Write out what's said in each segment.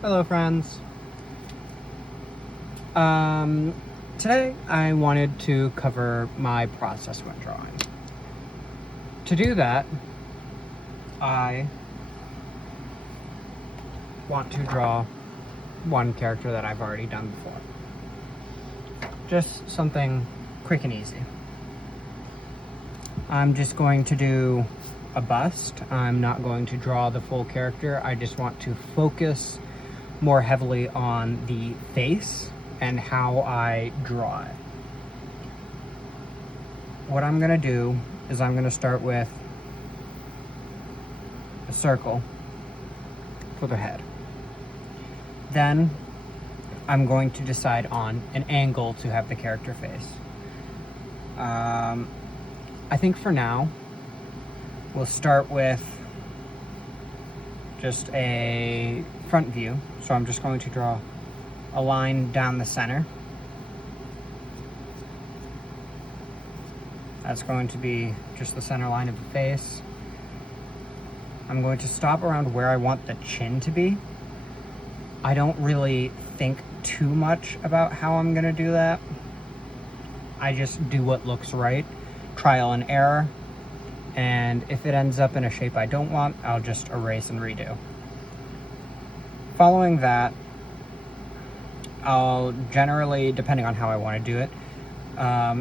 Hello friends. Today I wanted to cover my process when drawing. To do that, I want to draw one character that I've already done before. Just something quick and easy. I'm just going to do a bust. I'm not going to draw the full character. I just want to focus more heavily on the face and how I draw it. What I'm gonna do is I'm gonna start with a circle for the head. Then I'm going to decide on an angle to have the character face. I think for now, we'll start with just a front view. So I'm just going to draw a line down the center. That's going to be just the center line of the face. I'm going to stop around where I want the chin to be. I don't really think too much about how I'm gonna do that. I just do what looks right, trial and error, and if it ends up in a shape I don't want, I'll just erase and redo. Following that, I'll generally, depending on how I want to do it,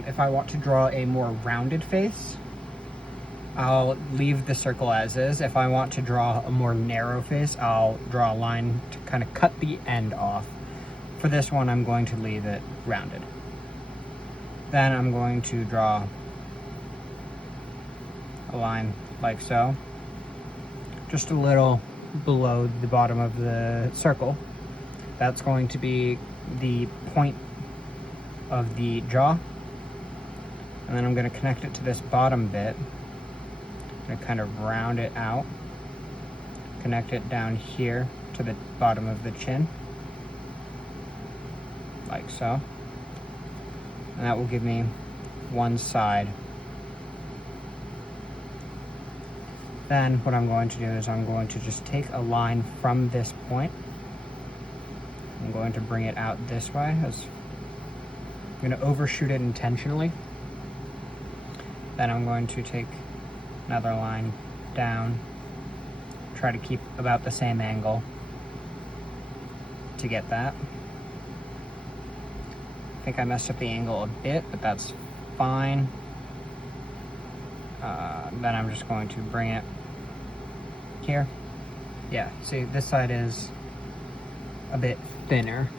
if I want to draw a more rounded face, I'll leave the circle as is. If I want to draw a more narrow face, I'll draw a line to kind of cut the end off. For this one, I'm going to leave it rounded. Then I'm going to draw a line like so, just a little below the bottom of the circle. That's going to be the point of the jaw. And then I'm going to connect it to this bottom bit. I'm going to kind of round it out. Connect it down here to the bottom of the chin. Like so. And that will give me one side. Then what I'm going to do is I'm going to just take a line from this point. I'm going to bring it out this way. I'm going to overshoot it intentionally. Then I'm going to take another line down, try to keep about the same angle to get that. I think I messed up the angle a bit, but that's fine. Then I'm just going to bring it here. Yeah, see, this side is a bit thinner,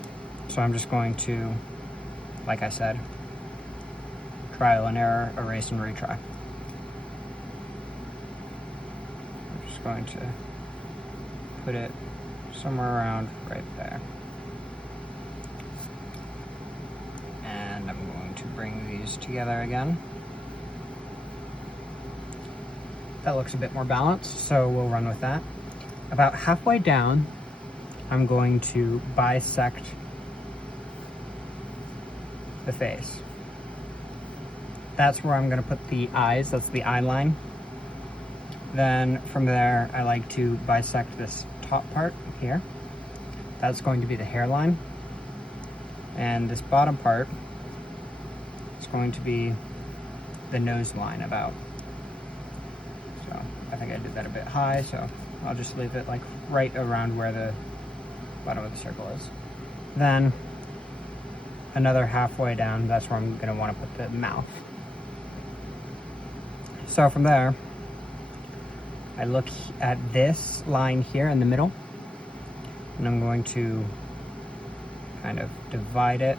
so I'm just going to, like I said, trial and error, erase and retry. I'm just going to put it somewhere around right there. And I'm going to bring these together again. That looks a bit more balanced, so we'll run with that. About halfway down, I'm going to bisect the face. That's where I'm going to put the eyes, that's the eye line. Then from there, I like to bisect this top part here. That's going to be the hairline. And this bottom part is going to be the nose line about. So I think I did that a bit high, so I'll just leave it like right around where the bottom of the circle is. Then another halfway down, that's where I'm going to want to put the mouth. So from there, I look at this line here in the middle, and I'm going to kind of divide it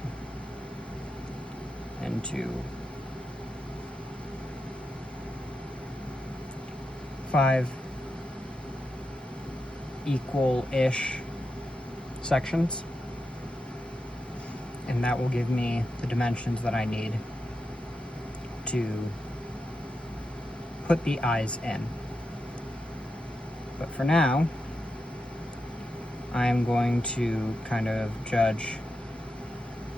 into 5 equal-ish sections, and that will give me the dimensions that I need to put the eyes in. But for now, I am going to kind of judge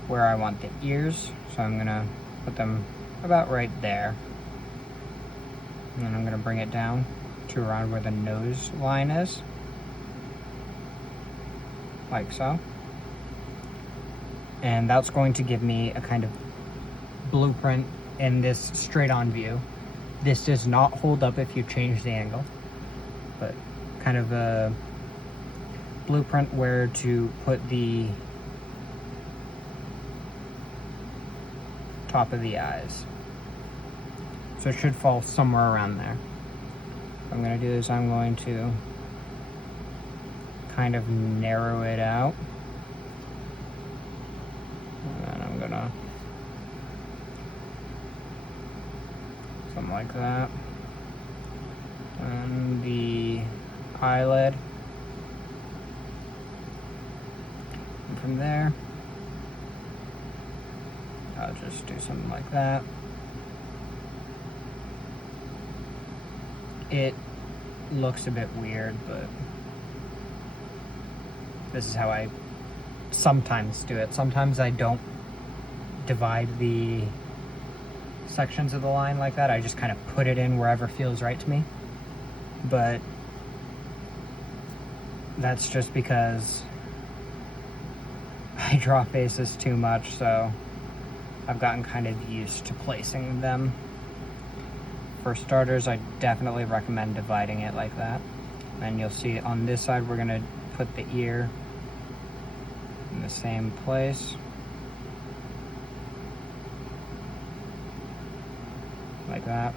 where I want the ears, so I'm gonna put them about right there, and then I'm gonna bring it down to around where the nose line is. like so. And that's going to give me a kind of blueprint in this straight on view. This does not hold up if you change the angle, but kind of a blueprint where to put the top of the eyes. So it should fall somewhere around there. What I'm going to do is I'm going to kind of narrow it out. And then I'm going to something like that. And the eyelid. And from there, I'll just do something like that. It looks a bit weird, but this is how I sometimes do it. Sometimes I don't divide the sections of the line like that. I just kind of put it in wherever feels right to me. But that's just because I draw faces too much, so I've gotten kind of used to placing them. For starters, I definitely recommend dividing it like that. And you'll see on this side, we're gonna put the ear in the same place. Like that.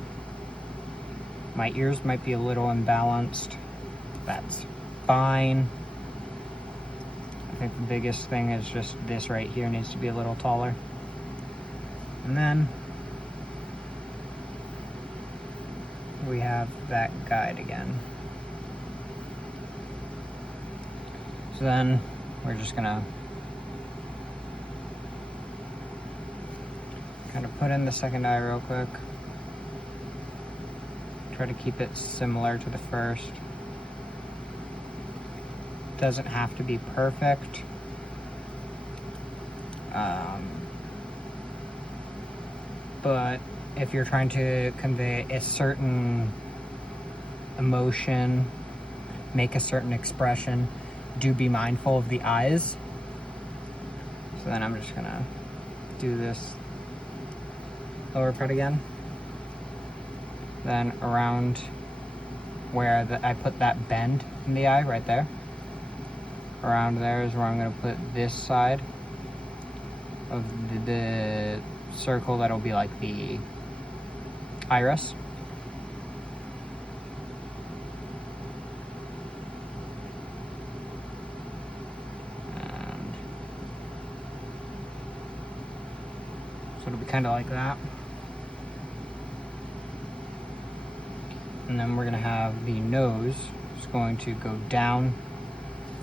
My ears might be a little imbalanced. That's fine. I think the biggest thing is just this right here needs to be a little taller. And then we have that guide again. So then we're just gonna kind of put in the second eye real quick. Try to keep it similar to the first. Doesn't have to be perfect. But if you're trying to convey a certain emotion, make a certain expression, do be mindful of the eyes. So then I'm just gonna do this lower part again. Then around where I put that bend in the eye, right there. Around there is where I'm gonna put this side of the circle that'll be like the iris. And so it'll be kind of like that. And then we're gonna have the nose is going to go down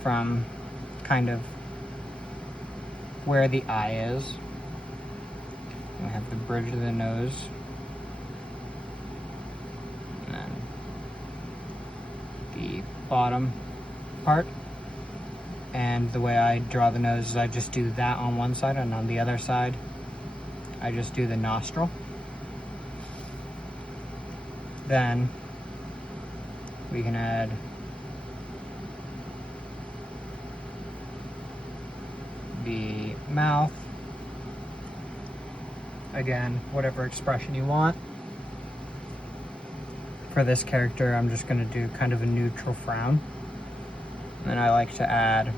from kind of where the eye is. We have the bridge of the nose. And then the bottom part. And the way I draw the nose is I just do that on one side, and on the other side, I just do the nostril. Then we can add the mouth. Again, whatever expression you want. For this character, I'm just gonna do kind of a neutral frown. And then I like to add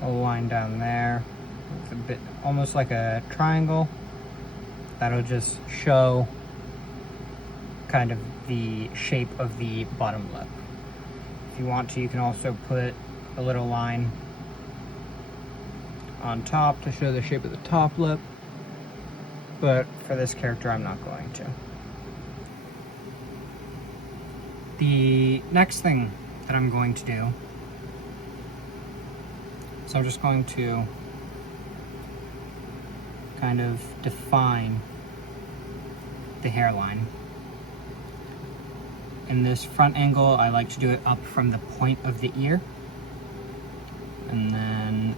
a line down there. It's a bit, almost like a triangle. That'll just show kind of the shape of the bottom lip. If you want to, you can also put a little line on top to show the shape of the top lip, but for this character I'm not going to. The next thing that I'm going to do, so I'm just going to kind of define the hairline. In this front angle, I like to do it up from the point of the ear, and then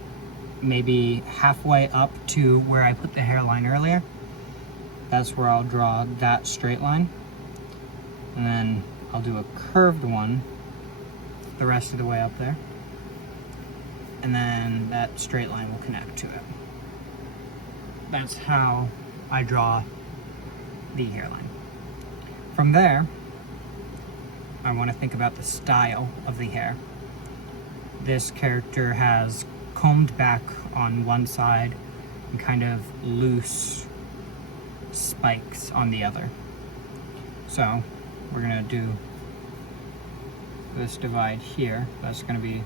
maybe halfway up to where I put the hairline earlier. That's where I'll draw that straight line. And then I'll do a curved one the rest of the way up there. and then that straight line will connect to it. That's how I draw the hairline. From there, I want to think about the style of the hair. This character has combed back on one side and kind of loose spikes on the other. So we're gonna do this divide here. That's gonna be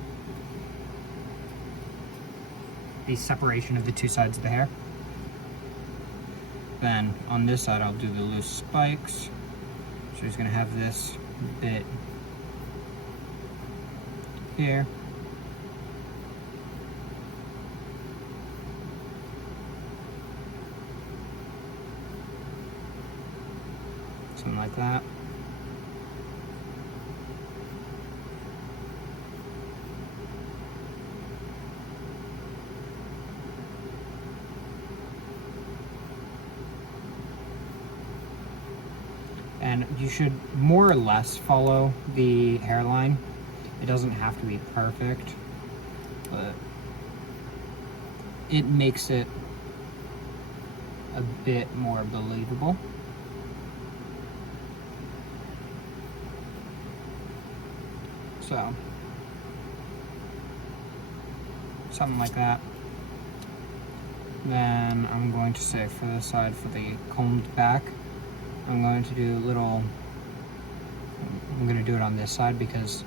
the separation of the two sides of the hair. Then on this side, I'll do the loose spikes. So he's gonna have this bit here. Something like that. And you should more or less follow the hairline. It doesn't have to be perfect, but it makes it a bit more believable. So, something like that. Then I'm going to say for the side for the combed back, I'm going to do a little, I'm going to do it on this side because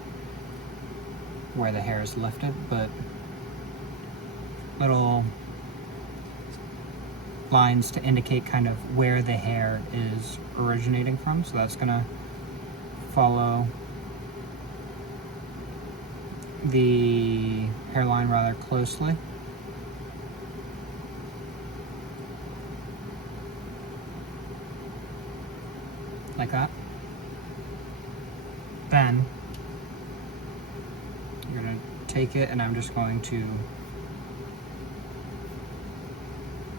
where the hair is lifted, but little lines to indicate kind of where the hair is originating from. So that's going to follow the hairline rather closely. Like that. Then you're going to take it and I'm just going to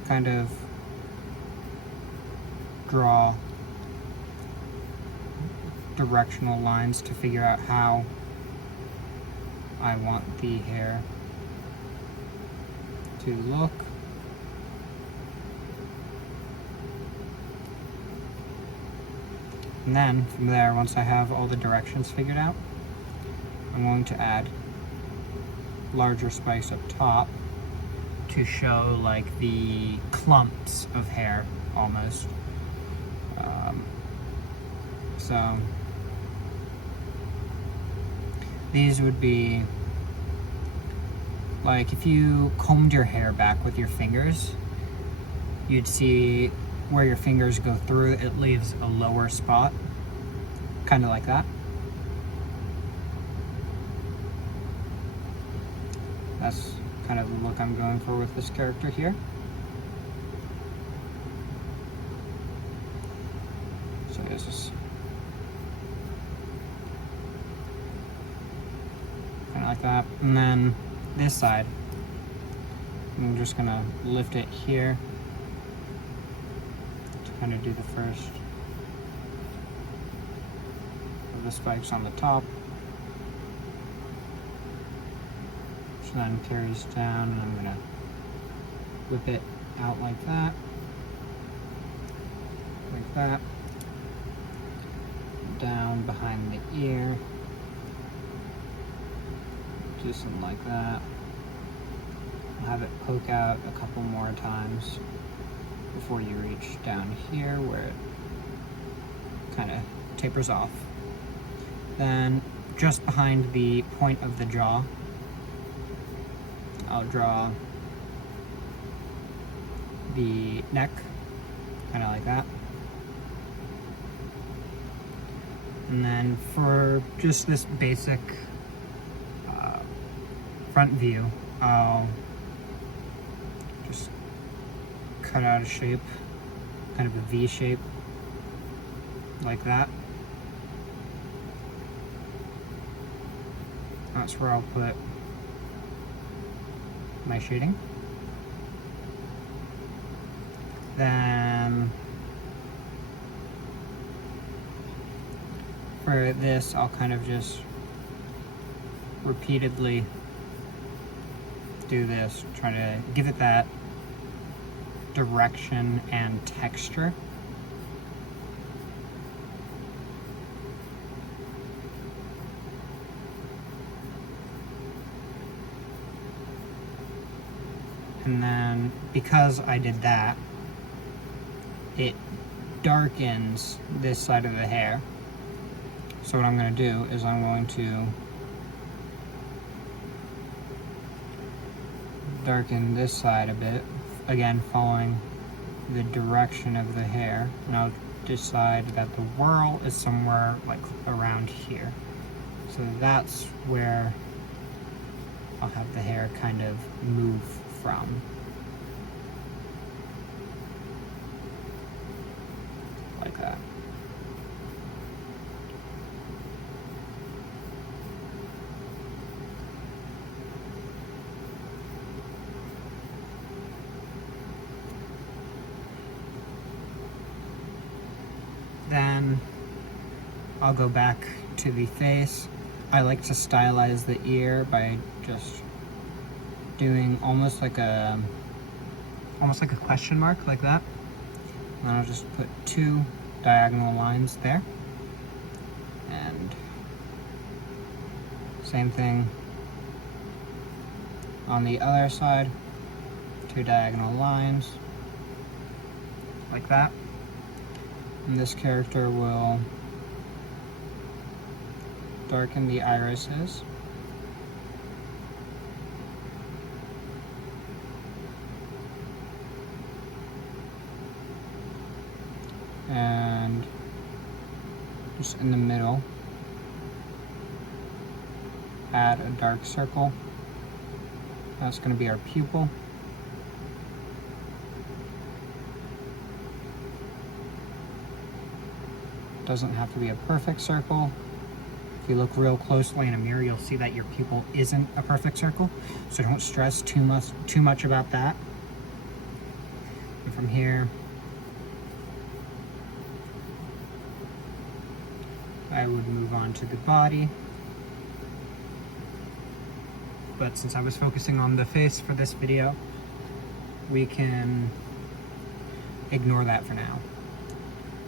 kind of draw directional lines to figure out how I want the hair to look. And then from there, once I have all the directions figured out, I'm going to add larger spikes up top to show like the clumps of hair almost. So these would be like if you combed your hair back with your fingers, you'd see where your fingers go through, it leaves a lower spot, kind of like that. That's kind of the look I'm going for with this character here. So this is kind of like that. And then this side, I'm just gonna lift it here to kind of do the first of the spikes on the top. So then carries down, and I'm gonna whip it out like that, down behind the ear, do something like that. I'll have it poke out a couple more times before you reach down here where it kind of tapers off. Then just behind the point of the jaw, I'll draw the neck, kind of like that. And then for just this basic front view, I'll just cut out a shape, kind of a V shape, like that. That's where I'll put my shading. Then for this, I'll kind of just repeatedly do this, try to give it that direction and texture. And then, because I did that, it darkens this side of the hair. So what I'm going to do is I'm going to darken this side a bit, again following the direction of the hair, and I'll decide that the whirl is somewhere like around here. So that's where I'll have the hair kind of move from. Like that. Then I'll go back to the face. I like to stylize the ear by just doing almost like a question mark, like that. And then I'll just put 2 diagonal lines there. And same thing on the other side, 2 diagonal lines, like that. And this character will darken the irises. And just in the middle, add a dark circle. That's going to be our pupil. Doesn't have to be a perfect circle. If you look real closely in a mirror, you'll see that your pupil isn't a perfect circle. So don't stress too much about that. And from here, I would move on to the body. But since I was focusing on the face for this video, we can ignore that for now.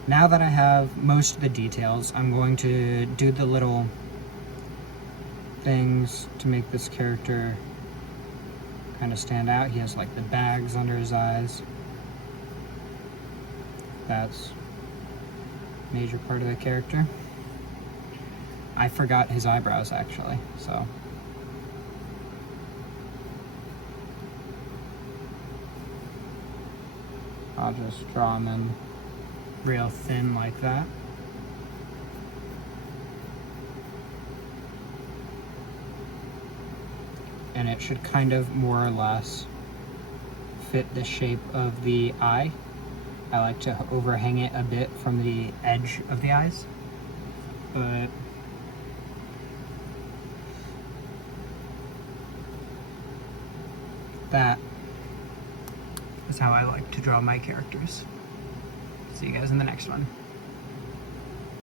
Now that I have most of the details, I'm going to do the little things to make this character kind of stand out. He has like the bags under his eyes. That's a major part of the character. I forgot his eyebrows actually, so. I'll just draw them in real thin like that. And it should kind of more or less fit the shape of the eye. I like to overhang it a bit from the edge of the eyes, but that is how I like to draw my characters. See you guys in the next one.